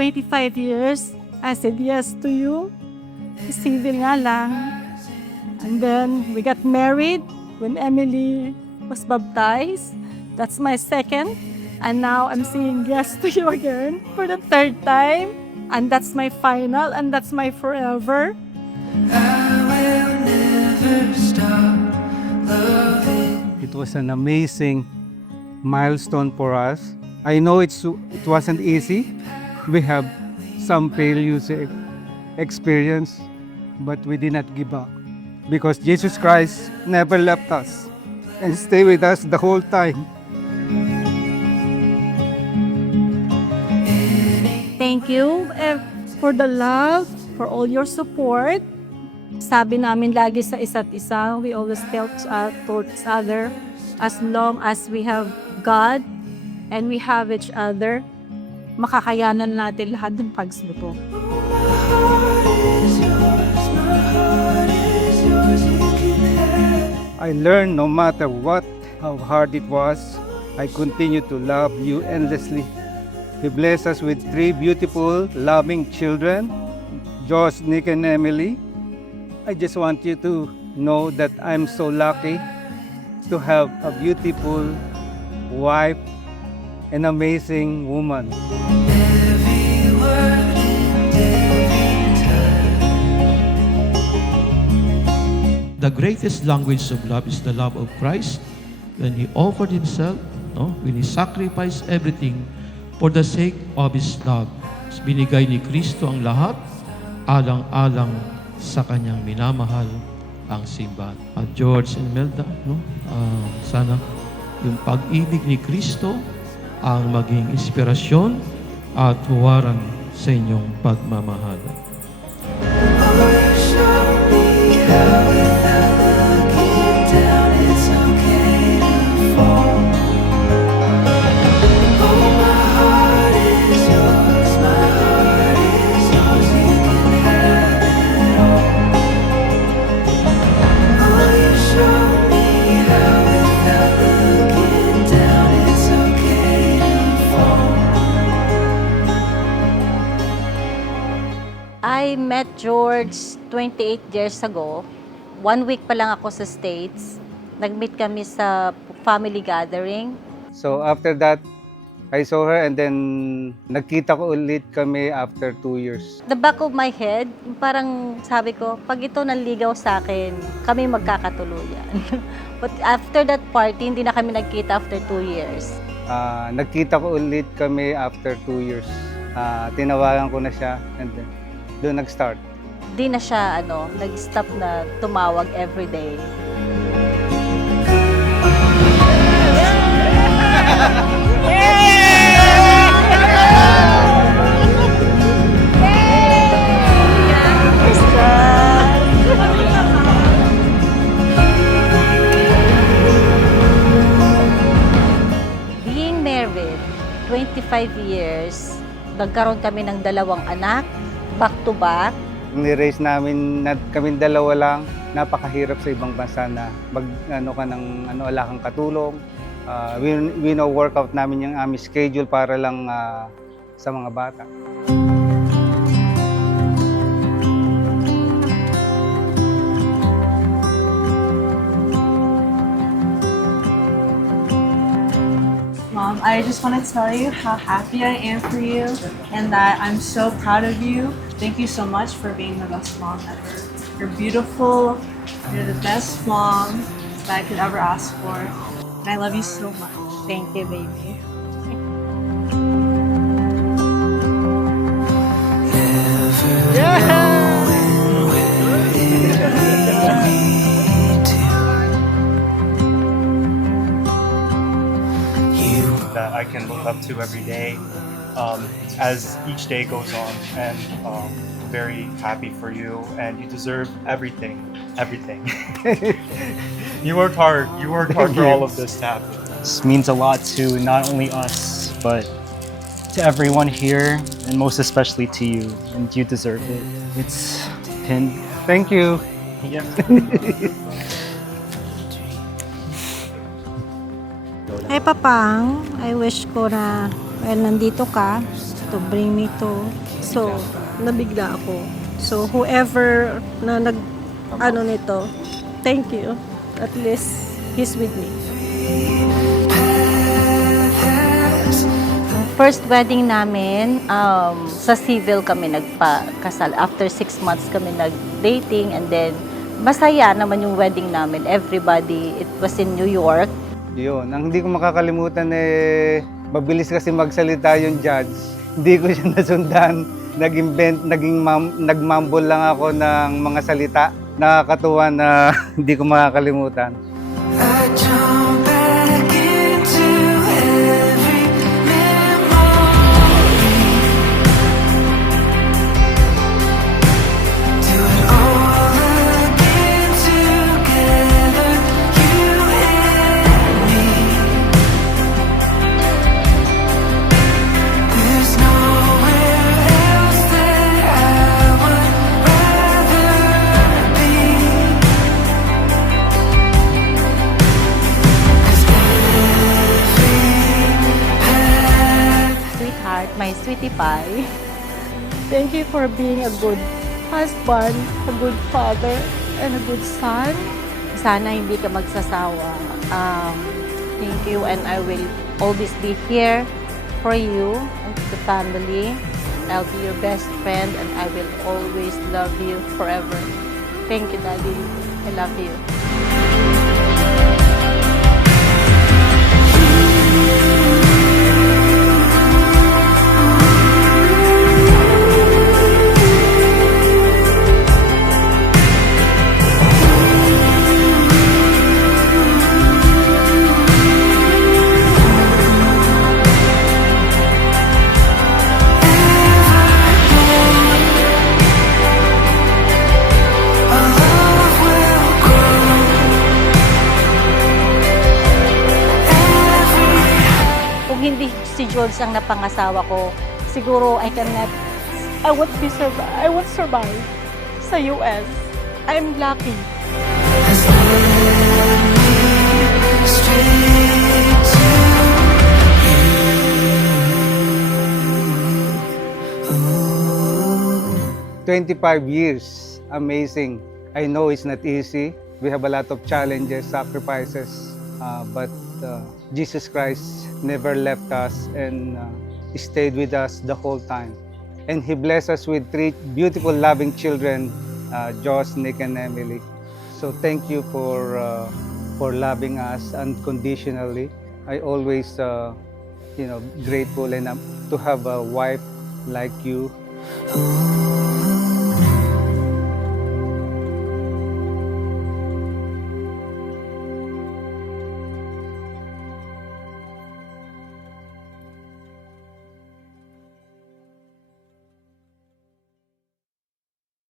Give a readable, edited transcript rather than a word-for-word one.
25 years, I said yes to you. Civil nga lang. And then we got married when Emily was baptized. That's my second. And now I'm saying yes to you again for the third time. And that's my final and that's my forever. It was an amazing milestone for us. I know it wasn't easy. We have some failures experience, but we did not give up because Jesus Christ never left us and stay with us the whole time. Thank you for the love, for all your support. Sabi namin lagi sa isa't isa, we always tell towards each other, as long as we have God and we have each other, makakayanan natin lahat ng pagsubok. I learned no matter how hard it was, I continue to love you endlessly. He blessed us with 3 beautiful, loving children, Josh, Nick, and Emily. I just want you to know that I'm so lucky to have a beautiful wife, an amazing woman. The greatest language of love is the love of Christ when He offered Himself, when He sacrificed everything for the sake of His love. Binigay ni Kristo ang lahat, alang-alang sa Kanyang minamahal ang simbahan. At George and Melda, sana yung pag-ibig ni Kristo ang maging inspirasyon at huwaran sa inyong pagmamahal. I met George 28 years ago. 1 week pa lang ako sa States. Nag-meet kami sa family gathering. So after that, I saw her and then nagkita ko ulit kami after 2 years. The back of my head, parang sabi ko, pag ito nanligaw sa akin, kami magkakatuluyan. But after that party, hindi na kami nagkita after 2 years. Nagkita ko ulit kami after 2 years. Tinawagan ko na siya and then doon nag-start. Di na siya nag-stop na tumawag everyday. Being married 25 years, nagkaroon kami ng 2 anak, back to back. Ni-raise namin kaming 2 lang, napakahirap sa ibang bansa na wala kang katulong. Workout namin yung aming schedule para lang sa mga bata. Mom, I just want to tell you how happy I am for you and that I'm so proud of you. Thank you so much for being the best mom ever. You're beautiful. You're the best mom that I could ever ask for. And I love you so much. Thank you, baby. That I can look up to every day as each day goes on, and very happy for you, and you deserve everything. You worked hard for all of this to happen. This means a lot to not only us, but to everyone here, and most especially to you, and you deserve it. It's pinned. Thank you. Yeah. Hey Papang, I wish ko na nandito ka. to bring me to. So, nabigla ako. So, whoever na ano nito, thank you. At least, he's with me. First wedding namin, sa civil kami nagpakasal. After 6 months kami nag-dating and then masaya naman yung wedding namin. Everybody, it was in New York. Yun, ang hindi ko makakalimutan mabilis kasi magsalita yung judge. Hindi ko siya nasundan. Nagmumble lang ako ng mga salita. Nakakatuwa na hindi ko makakalimutan. My sweetie pie. Thank you for being a good husband, a good father, and a good son. Sana hindi ka magsasawa. Thank you and I will always be here for you and the family. I'll be your best friend and I will always love you forever. Thank you, Daddy. I love you. Hindi si George ang napangasawa ko, siguro I won't survive sa US. I'm lucky. 25 years. Amazing. I know it's not easy. We have a lot of challenges, sacrifices, but Jesus Christ never left us and stayed with us the whole time. And He blessed us with 3 beautiful, loving children, Josh, Nick, and Emily. So thank you for loving us unconditionally. I always, grateful and to have a wife like you.